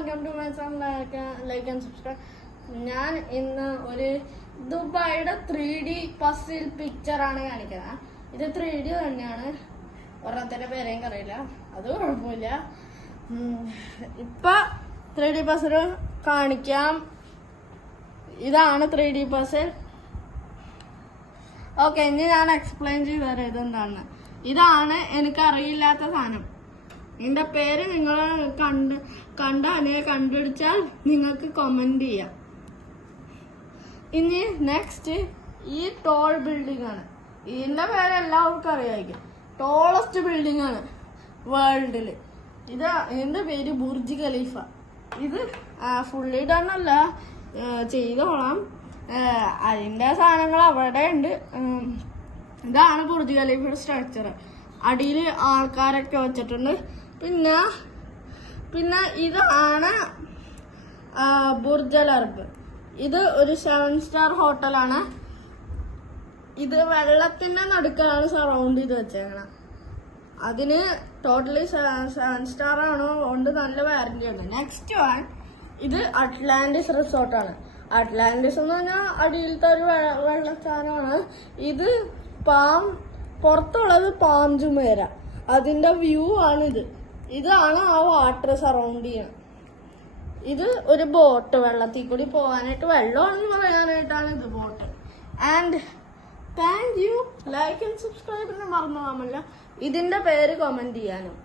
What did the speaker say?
Welcome to my channel. Like and subscribe. ഞാൻ ഇന്ന് ഒരു ദുബായിയുടെ 3D പസിൽ പിക്ചറാണ് കാണിക്കുന്നത്. ഇത് 3D തന്നെയാണ്, ഒരെണ്ണത്തിന്റെ പേരെയും അറിയില്ല, അത് കുഴപ്പമില്ല. ഇപ്പൊ 3D പസിൽ കാണിക്കാം. ഇതാണ് 3D പസിൽ. ഓക്കെ, ഇനി ഞാൻ എക്സ്പ്ലെയിൻ ചെയ്തു തരാം ഇതെന്താണെന്ന്. ഇതാണ് എനിക്കറിയില്ലാത്ത സാധനം. ഇതിന്റെ പേര് നിങ്ങൾ കണ്ടുപിടിച്ചാൽ നിങ്ങൾക്ക് കമന്റ് ചെയ്യാം. ഇനി നെക്സ്റ്റ്, ഈ ടോൾ ബിൽഡിംഗ് ആണ്. ഇതിന്റെ പേര് എല്ലാവർക്കും അറിയായിരിക്കും. ടോളസ്റ്റ് ബിൽഡിംഗ് ആണ് വേൾഡില്. ഇതിന്റെ പേര് ബുർജ് ഖലീഫ. ഇത് ഫുള്ളി ഡണ്ണല്ല, ചെയ്തോളാം. അതിന്റെ സാധനങ്ങൾ അവിടെ ഉണ്ട്. ഇതാണ് ബുർജ് ഖലീഫയുടെ സ്ട്രക്ചർ. അടിയിൽ ആൾക്കാരൊക്കെ വെച്ചിട്ടുണ്ട്. പിന്നെ ഇതാണ് ബുർജ് അൽ അറബ്. ഇത് ഒരു 7 സ്റ്റാർ ഹോട്ടലാണ്. ഇത് വെള്ളത്തിന്റെ നടുക്കാണ് സറൗണ്ട് ചെയ്ത് വെച്ചേക്കണം. അതിന് ടോട്ടലി 7 സ്റ്റാർ ആണ്, കൊണ്ട് നല്ല വാറന്റി ഉണ്ട്. നെക്സ്റ്റ് വൺ, ഇത് അറ്റ്ലാന്റിസ് റിസോർട്ടാണ്. അറ്റ്ലാന്റിസ് എന്ന് പറഞ്ഞാൽ അടിയിലത്തെ ഒരു വെള്ളച്ചാനമാണ്. ഇത് പുറത്തുള്ളത് പാം ജുമേര. അതിന്റെ വ്യൂ ആണ് ഇത്. ഇതാണ് ആ വാട്ടർ സറൗണ്ട് ചെയ്യണം. ഇത് ഒരു ബോട്ട്, വെള്ളത്തിൽ കൂടി പോകാനായിട്ട്, വെള്ളമാണെന്ന് പറയാനായിട്ടാണ് ഇത് boat. And thank you. Like and സബ്സ്ക്രൈബിന് മറന്നു പോകാമല്ല. ഇതിന്റെ പേര് കമന്റ് ചെയ്യാനും.